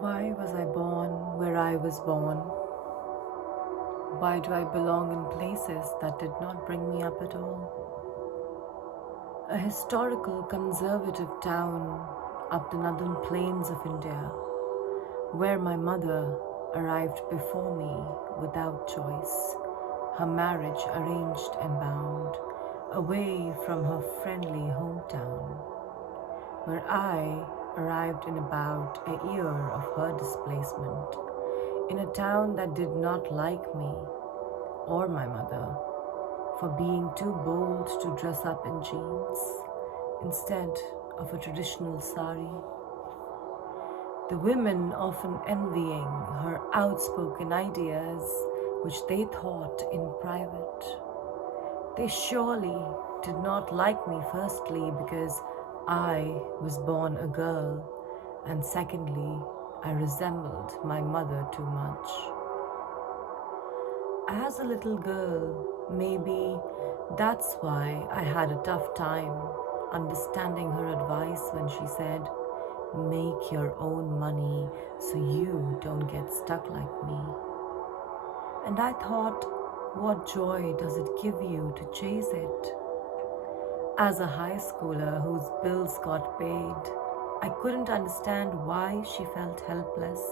Why was I born where I was born? Why do I belong in places that did not bring me up at all? A historical conservative town up the northern plains of India, where my mother arrived before me without choice, her marriage arranged and bound, away from her friendly hometown, where I arrived in about a year of her displacement, in a town that did not like me or my mother for being too bold to dress up in jeans instead of a traditional sari. The women often envying her outspoken ideas, which they thought in private. They surely did not like me, firstly, because I was born a girl, and secondly, I resembled my mother too much. As a little girl, maybe that's why I had a tough time understanding her advice when she said, "Make your own money so you don't get stuck like me." And I thought, what joy does it give you to chase it? As a high schooler whose bills got paid, I couldn't understand why she felt helpless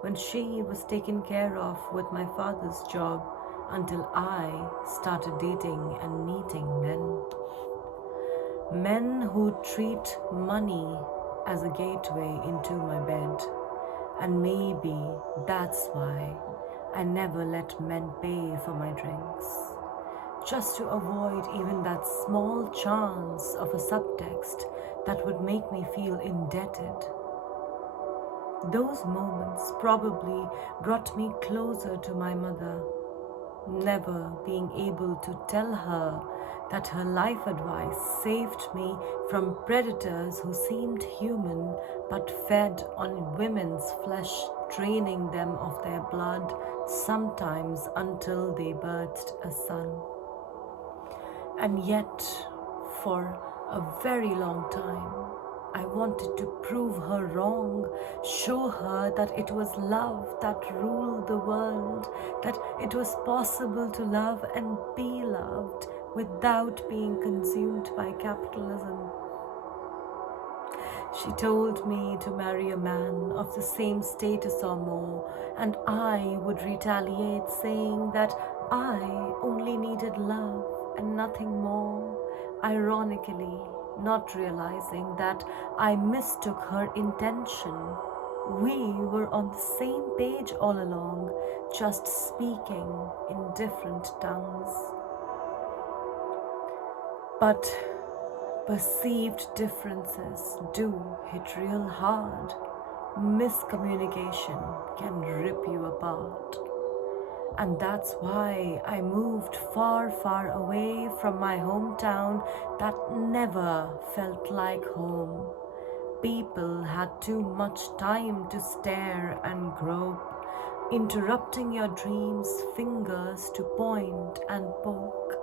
when she was taken care of with my father's job until I started dating and meeting men. Men who treat money as a gateway into my bed. And maybe that's why I never let men pay for my drinks, just to avoid even that small chance of a subtext that would make me feel indebted. Those moments probably brought me closer to my mother, never being able to tell her that her life advice saved me from predators who seemed human but fed on women's flesh, draining them of their blood, sometimes until they birthed a son. And yet, for a very long time, I wanted to prove her wrong, show her that it was love that ruled the world, that it was possible to love and be loved without being consumed by capitalism. She told me to marry a man of the same status or more, and I would retaliate, saying that I only needed love and nothing more, ironically, not realizing that I mistook her intention. We were on the same page all along, just speaking in different tongues. But perceived differences do hit real hard. Miscommunication can rip you apart. And that's why I moved far, far away from my hometown that never felt like home. People had too much time to stare and grope, interrupting your dreams, fingers to point and poke,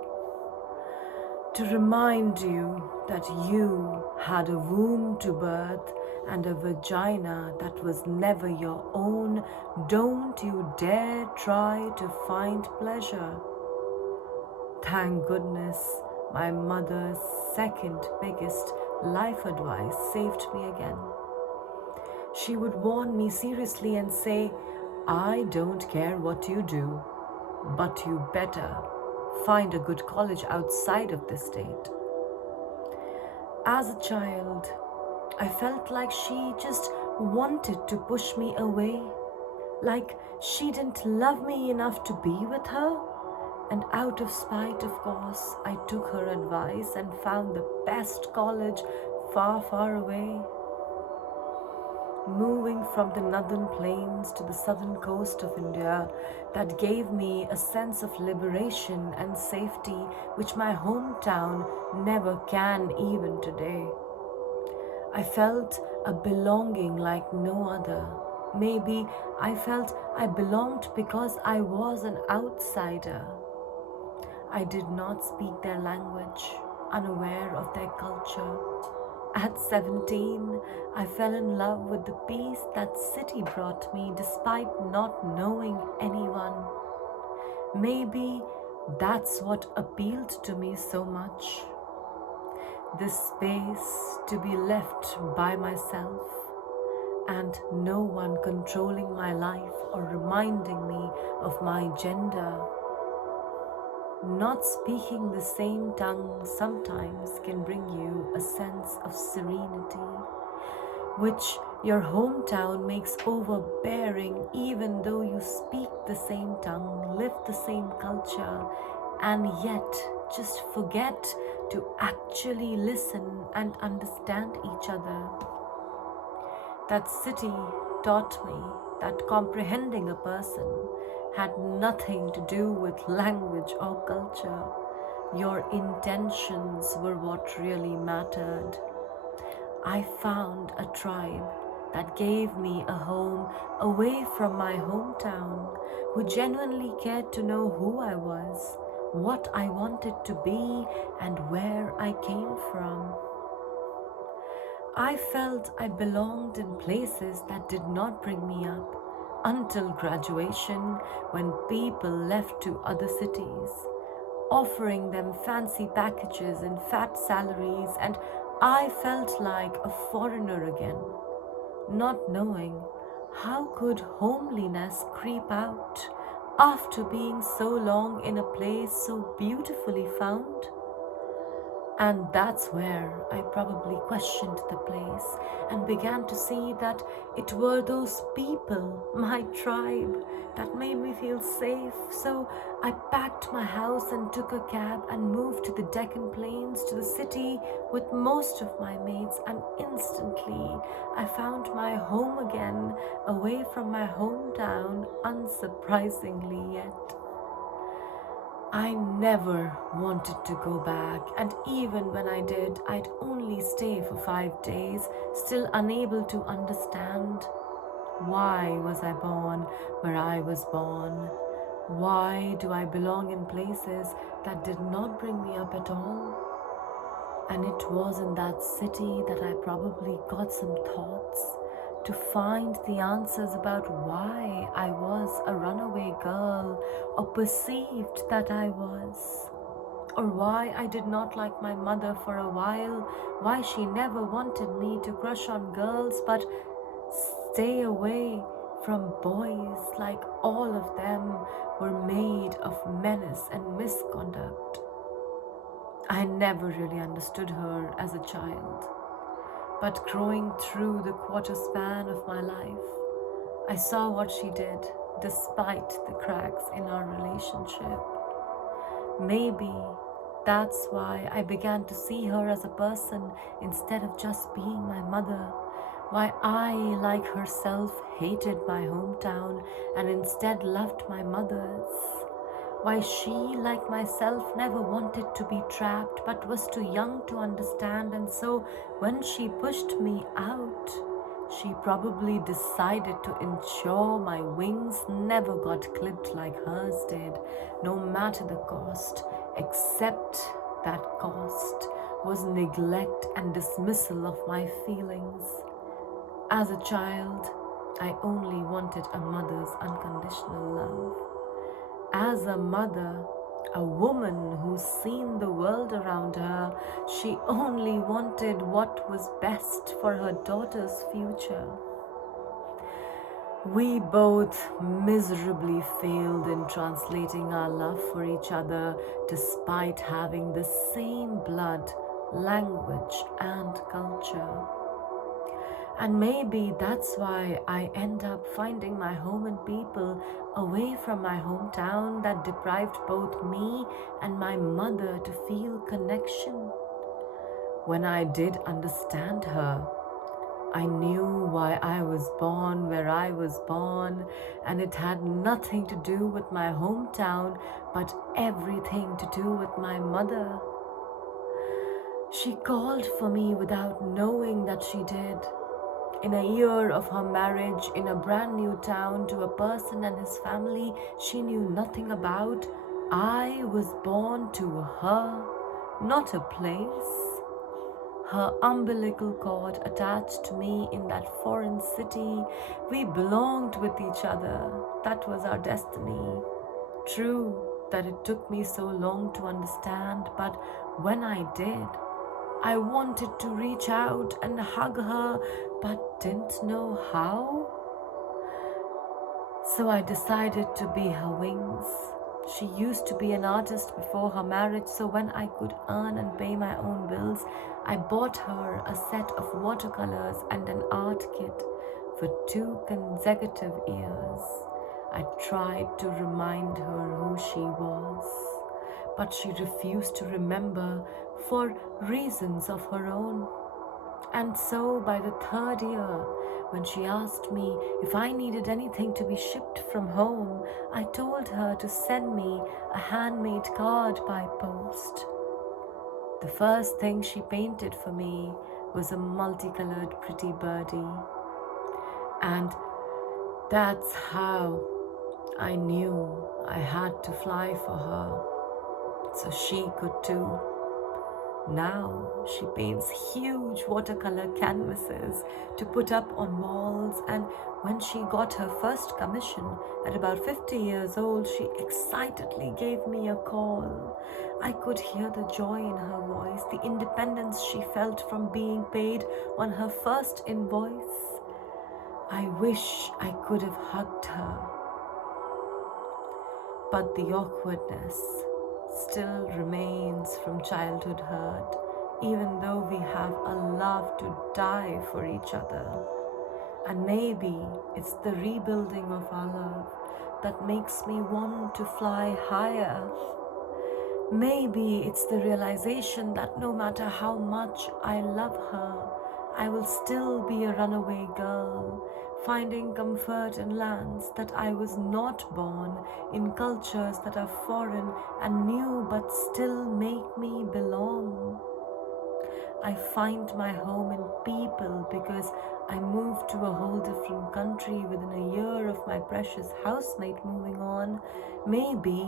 to remind you that you had a womb to birth and a vagina that was never your own. Don't you dare try to find pleasure. Thank goodness my mother's second biggest life advice saved me again. She would warn me seriously and say, "I don't care what you do, but you better find a good college outside of this state." As a child, I felt like she just wanted to push me away, like she didn't love me enough to be with her. And out of spite, of course, I took her advice and found the best college far, far away. Moving from the northern plains to the southern coast of India, that gave me a sense of liberation and safety which my hometown never can even today. I felt a belonging like no other. Maybe I felt I belonged because I was an outsider. I did not speak their language, unaware of their culture. At 17, I fell in love with the peace that city brought me despite not knowing anyone. Maybe that's what appealed to me so much. This space to be left by myself and no one controlling my life or reminding me of my gender. Not speaking the same tongue sometimes can bring you a sense of serenity, which your hometown makes overbearing even though you speak the same tongue, live the same culture, and yet just forget to actually listen and understand each other. That city taught me that comprehending a person had nothing to do with language or culture. Your intentions were what really mattered. I found a tribe that gave me a home away from my hometown, who genuinely cared to know who I was, what I wanted to be, and where I came from. I felt I belonged in places that did not bring me up until graduation, when people left to other cities, offering them fancy packages and fat salaries, and I felt like a foreigner again, not knowing how could homeliness creep out after being so long in a place so beautifully found. And that's where I probably questioned the place and began to see that it were those people, my tribe, that made me feel safe. So I packed my house and took a cab and moved to the Deccan Plains, to the city with most of my mates, and instantly I found my home again, away from my hometown, unsurprisingly yet. I never wanted to go back, and even when I did, I'd only stay for 5 days, still unable to understand why was I born where I was born? Why do I belong in places that did not bring me up at all? And it was in that city that I probably got some thoughts to find the answers about why I was a runaway girl, or perceived that I was, or why I did not like my mother for a while, why she never wanted me to crush on girls but stay away from boys, like all of them were made of menace and misconduct. I never really understood her as a child. But growing through the quarter span of my life, I saw what she did despite the cracks in our relationship. Maybe that's why I began to see her as a person instead of just being my mother. Why I, like herself, hated my hometown and instead loved my mother's. Why she, like myself, never wanted to be trapped but was too young to understand, and so when she pushed me out, she probably decided to ensure my wings never got clipped like hers did, no matter the cost, except that cost was neglect and dismissal of my feelings. As a child, I only wanted a mother's unconditional love. As a mother, a woman who's seen the world around her, she only wanted what was best for her daughter's future. We both miserably failed in translating our love for each other despite having the same blood, language, and culture. And maybe that's why I end up finding my home and people away from my hometown that deprived both me and my mother to feel connection. When I did understand her, I knew why I was born where I was born, and it had nothing to do with my hometown, but everything to do with my mother. She called for me without knowing that she did. In a year of her marriage, in a brand new town to a person and his family she knew nothing about, I was born to her, not a place. her umbilical cord attached to me in that foreign city. We belonged with each other. That was our destiny. True that it took me so long to understand, but when I did, I wanted to reach out and hug her, but didn't know how. So I decided to be her wings. She used to be an artist before her marriage, so when I could earn and pay my own bills, I bought her a set of watercolors and an art kit for 2 consecutive years. I tried to remind her who she was, but she refused to remember for reasons of her own. And so by the 3rd year, when she asked me if I needed anything to be shipped from home, I told her to send me a handmade card by post. The first thing she painted for me was a multicolored pretty birdie. And that's how I knew I had to fly for her, so she could too. Now she paints huge watercolor canvases to put up on walls, and when she got her first commission at about 50 years old, she excitedly gave me a call. I could hear the joy in her voice, the independence she felt from being paid on her first invoice. I wish I could have hugged her, but the awkwardness still remains from childhood hurt, even though we have a love to die for each other. And maybe it's the rebuilding of our love that makes me want to fly higher. Maybe it's the realization that no matter how much I love her, I will still be a runaway girl, finding comfort in lands that I was not born, in cultures that are foreign and new but still make me belong. I find my home in people because I moved to a whole different country within a year of my precious housemate moving on. Maybe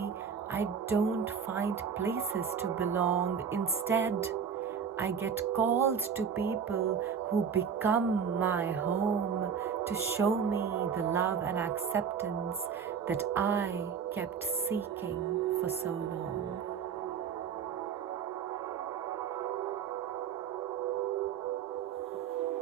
I don't find places to belong. Instead, I get called to people who become my home to show me the love and acceptance that I kept seeking for so long.